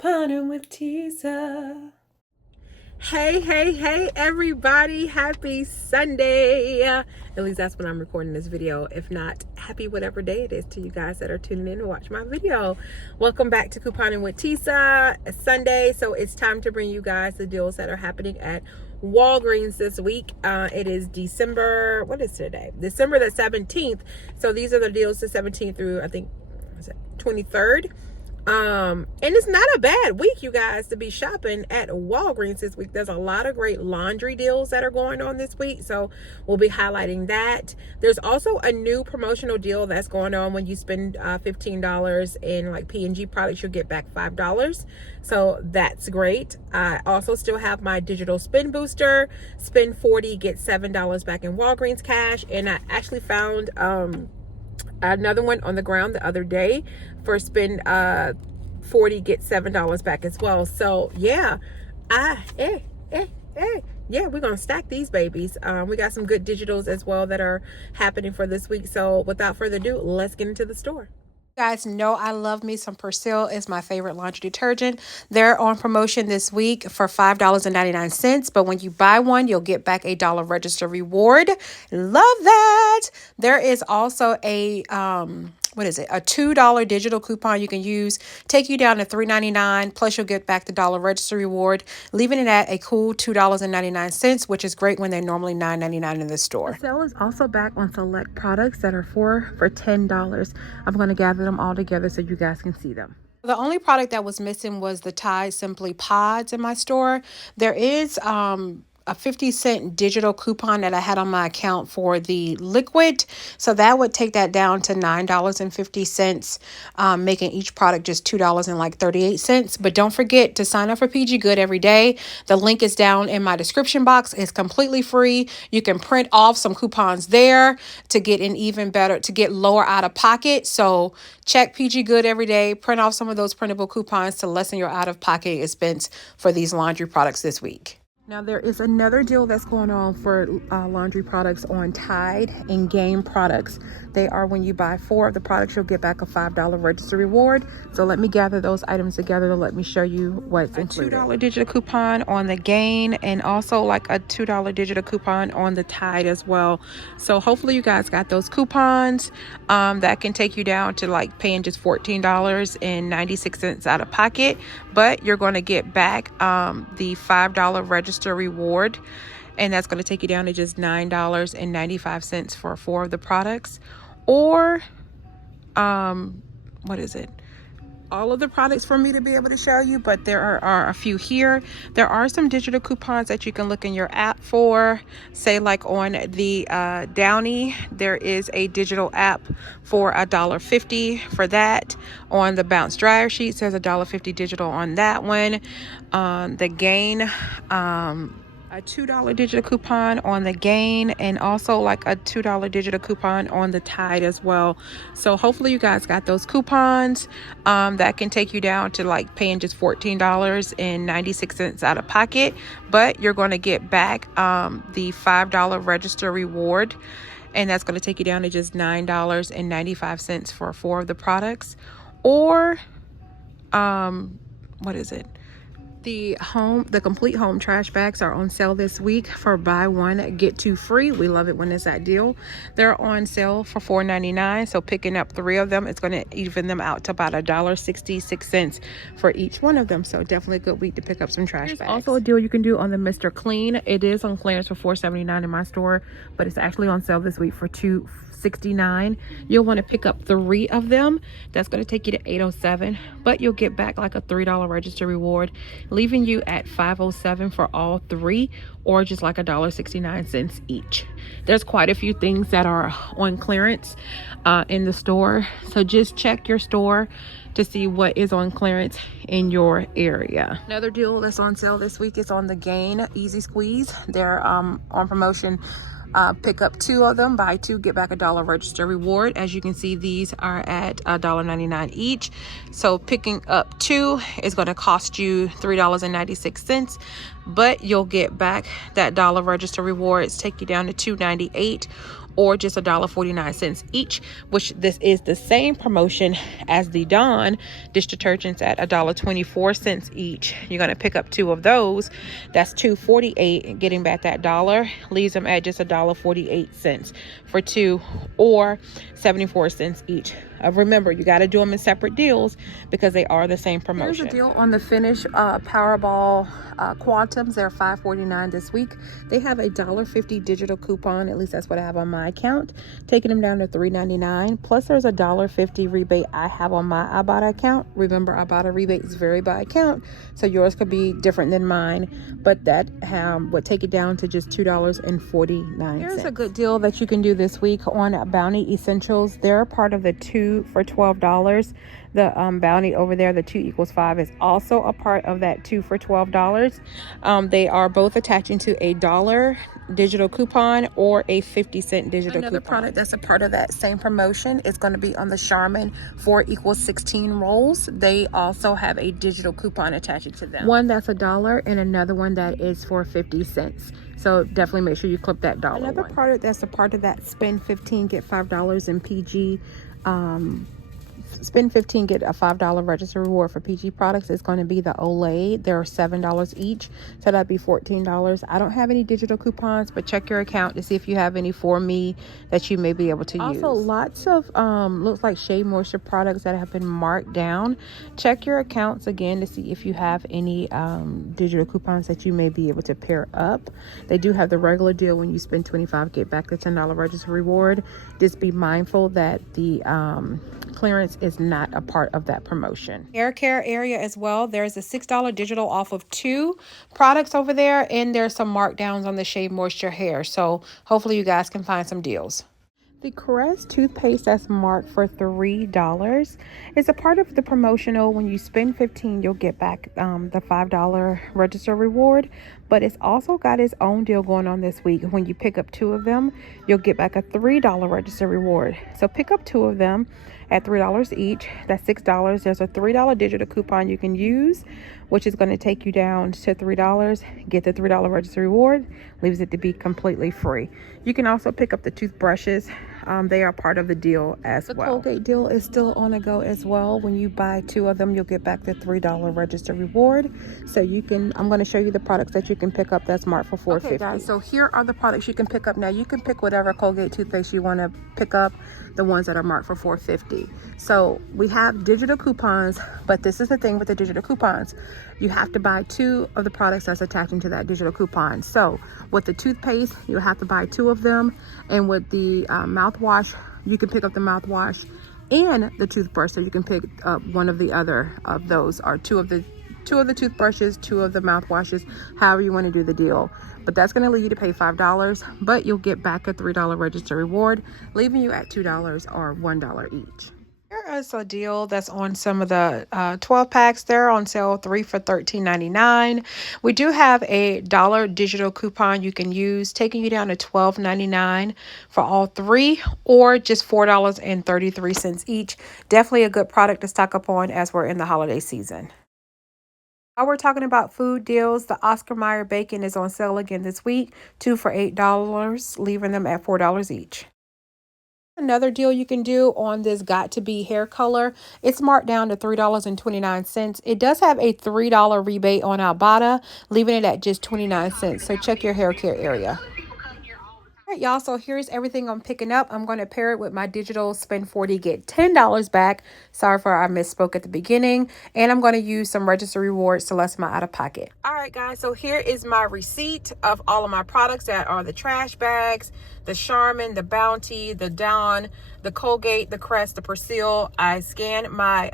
Couponing with Tisa. Hey, everybody. Happy Sunday. At least that's when I'm recording this video. If not, happy whatever day it is to you guys that are tuning in to watch my video. Welcome back to Couponing with Tisa. It's Sunday, so it's time to bring you guys the deals that are happening at Walgreens this week. It is December, what is today? December the 17th. So these are the deals the 17th through, I think, 23rd. And it's not a bad week, you guys, to be shopping at Walgreens this week. There's a lot of great laundry deals that are going on this week, so we'll be highlighting that. There's also a new promotional deal that's going on. When you spend $15 in like P&G products, you'll get back $5, so that's great. I also still have my digital spin booster. Spend 40, get $7 back in Walgreens cash. And I actually found another one on the ground the other day for spend 40, get $7 back as well. So yeah, yeah, we're gonna stack these babies. We got some good digitals as well that are happening for this week. So without further ado, let's get into the store. You guys know I love me some Persil. Is my favorite laundry detergent. They're on promotion this week for $5.99, but when you buy one, you'll get back a $1 register reward. Love that. There is also a a $2 digital coupon you can use, take you down to $3.99, plus you'll get back the $1 register reward, leaving it at a cool $2.99, which is great when they're normally $9.99 in the store. The sale is also back on select products that are for $10. I'm going to gather them all together so you guys can see them. The only product that was missing was the Tide Simply Pods in my store. There is a 50-cent digital coupon that I had on my account for the liquid. So that would take that down to $9.50, making each product just $2.38. But don't forget to sign up for PG Good every day. The link is down in my description box. It's completely free. You can print off some coupons there to get to get lower out of pocket. So check PG Good every day. Print off some of those printable coupons to lessen your out of pocket expense for these laundry products this week. Now, there is another deal that's going on for laundry products on Tide and Game products. They are, when you buy 4 of the products, you'll get back a $5 register reward. So let me gather those items together to let me show you what's included. A $2 digital coupon on the Gain, and also like a $2 digital coupon on the Tide as well. So hopefully you guys got those coupons. That can take you down to like paying just $14.96 out of pocket, but you're going to get back the $5 register reward, and that's going to take you down to just $9.95 for 4 of the products. Or all of the products for me to be able to show you, but there are a few here. There are some digital coupons that you can look in your app for. Say like on the Downy, there is a digital app for $1.50 for that. On the Bounce dryer sheets, there's $1.50 digital on that one. The Gain, a $2 digital coupon on the Gain, and also like a $2 digital coupon on the Tide as well. So hopefully you guys got those coupons. That can take you down to like paying just $14.96 out of pocket, but you're going to get back the $5 register reward, and that's going to take you down to just $9.95 for 4 of the products. Or the complete home trash bags are on sale this week for buy one get 2 free. We love it when it's that deal. They're on sale for $4.99, so picking up 3 of them, it's going to even them out to about $1.66 for each one of them. So definitely a good week to pick up some trash bags. Also a deal you can do on the Mr. Clean. It is on clearance for $4.79 in my store, but it's actually on sale this week for $2.69. You'll want to pick up 3 of them. That's going to take you to $8.07, but you'll get back like a $3 register reward, leaving you at $5.07 for all 3, or just like $1.69 each. There's quite a few things that are on clearance in the store, so just check your store to see what is on clearance in your area. Another deal that's on sale this week is on the Gain Easy Squeeze. They're on promotion. Pick up 2 of them, buy 2, get back a $1 register reward. As you can see, these are at $1.99 each. So picking up 2 is going to cost you $3.96, but you'll get back that $1 register rewards, take you down to $2.98. or just $1.49 each, which this is the same promotion as the Dawn dish detergents at $1.24 each. You're going to pick up 2 of those. That's $2.48, getting back that dollar leaves them at just $1.48 for 2, or 74 cents each. Remember, you got to do them in separate deals because they are the same promotion. Here's a deal on the Finish Powerball Quantums. They're $5.49 this week. They have a $1.50 digital coupon. At least that's what I have on my account, taking them down to $3.99. Plus, there's a $1.50 rebate I have on my Ibotta account. Remember, Ibotta rebate is very by account, so yours could be different than mine, but that would take it down to just $2.49. Here's a good deal that you can do this week on Bounty Essentials. They're part of the 2 for $12. The Bounty over there, the 2 equals 5, is also a part of that 2 for $12. They are both attaching to a $1 digital coupon or a 50-cent digital coupon. Another product that's a part of that same promotion is going to be on the Charmin 4 equals 16 rolls. They also have a digital coupon attached to them. One that's $1 and another one that is for 50 cents. So definitely make sure you clip that dollar. Another product that's a part of that spend 15 get $5 in PG. Spend 15 get a $5 register reward for PG products is going to be the Olay. They're $7 each, so that'd be $14. I don't have any digital coupons, but check your account to see if you have any for me that you may be able to use. Also, lots of looks like Shea Moisture products that have been marked down. Check your accounts again to see if you have any digital coupons that you may be able to pair up. They do have the regular deal when you spend 25 get back the $10 register reward. Just be mindful that the clearance is not a part of that promotion. Hair care area as well. There's a $6 digital off of 2 products over there, and there's some markdowns on the Shea Moisture hair. So hopefully you guys can find some deals. The Crest toothpaste that's marked for $3 is a part of the promotional. When you spend 15, you'll get back the $5 register reward, but it's also got its own deal going on this week. When you pick up 2 of them, you'll get back a $3 register reward. So pick up 2 of them at $3 each. That's $6. There's a $3 digital coupon you can use, which is going to take you down to $3. Get the $3 register reward, leaves it to be completely free. You can also pick up the toothbrushes. They are part of the deal as well. The Colgate deal is still on a go as well. When you buy 2 of them, you'll get back the $3 register reward. So you can, I'm going to show you the products that you can pick up that's marked for $4.50. Okay, guys, so here are the products you can pick up. Now you can pick whatever Colgate toothpaste you want to pick up, the ones that are marked for $4.50. So we have digital coupons, but this is the thing with the digital coupons. You have to buy 2 of the products that's attaching to that digital coupon. So with the toothpaste, you'll have to buy 2 of them. And with the mouthwash, you can pick up the mouthwash and the toothbrush. So you can pick up one of the other of those, or 2 of the toothbrushes, 2 of the mouthwashes, however you want to do the deal. But that's going to leave you to pay $5, but you'll get back a $3 register reward, leaving you at $2 or $1 each. Here is a deal that's on some of the 12 packs. They're on sale 3 for $13.99. We do have a $1 digital coupon you can use, taking you down to $12.99 for all 3, or just $4.33 each. Definitely a good product to stock up on as we're in the holiday season. While we're talking about food deals, the Oscar Mayer bacon is on sale again this week, 2 for $8, leaving them at $4 each. Another deal you can do on this Got to Be hair color, it's marked down to $3.29. It does have a $3 rebate on Ibotta, leaving it at just 29 cents. So check your hair care area. All right, y'all, so here's everything I'm picking up. I'm going to pair it with my digital spend 40 get $10 back. Sorry for I misspoke at the beginning. And I'm going to use some register rewards to lessen my out of pocket. All right, guys, so here is my receipt of all of my products that are the trash bags, the Charmin, the Bounty, the Dawn, the Colgate, the Crest, the Persil. I scanned my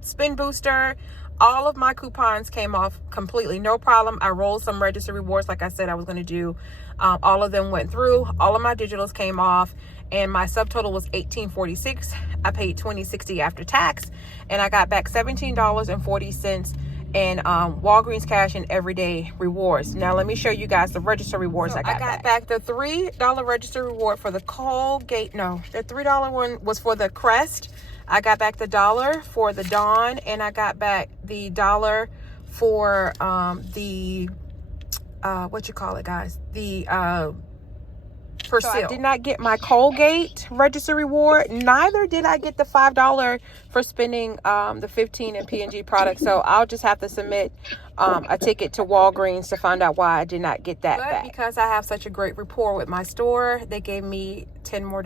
spin booster. All of my coupons came off completely, no problem. I rolled some register rewards like I said I was going to do. All of them went through. All of my digitals came off, and my subtotal was $18.46. I paid $20.60 after tax, and I got back $17.40 in Walgreens cash and everyday rewards. Now let me show you guys the register rewards. So I got back the $3 register reward for the Colgate. No, the $3 one was for the Crest. I got back the $1 for the Dawn, and I got back the $1 for the what you call it, guys, the for sale. I did not get my Colgate register reward. Neither did I get the $5 for spending the 15 in P&G products. So I'll just have to submit a ticket to Walgreens to find out why I did not get that back. Because I have such a great rapport with my store, they gave me $10 more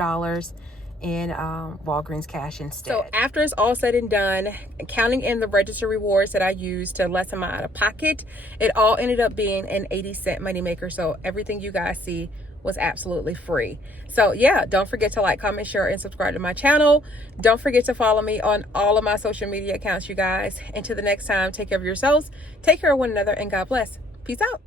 in Walgreens cash instead. So after it's all said and done, counting in the register rewards that I used to lessen my out of pocket, it all ended up being an 80-cent moneymaker. So everything you guys see was absolutely free. So yeah, don't forget to like, comment, share, and subscribe to my channel. Don't forget to follow me on all of my social media accounts, you guys. Until the next time, take care of yourselves, take care of one another, and God bless. Peace out.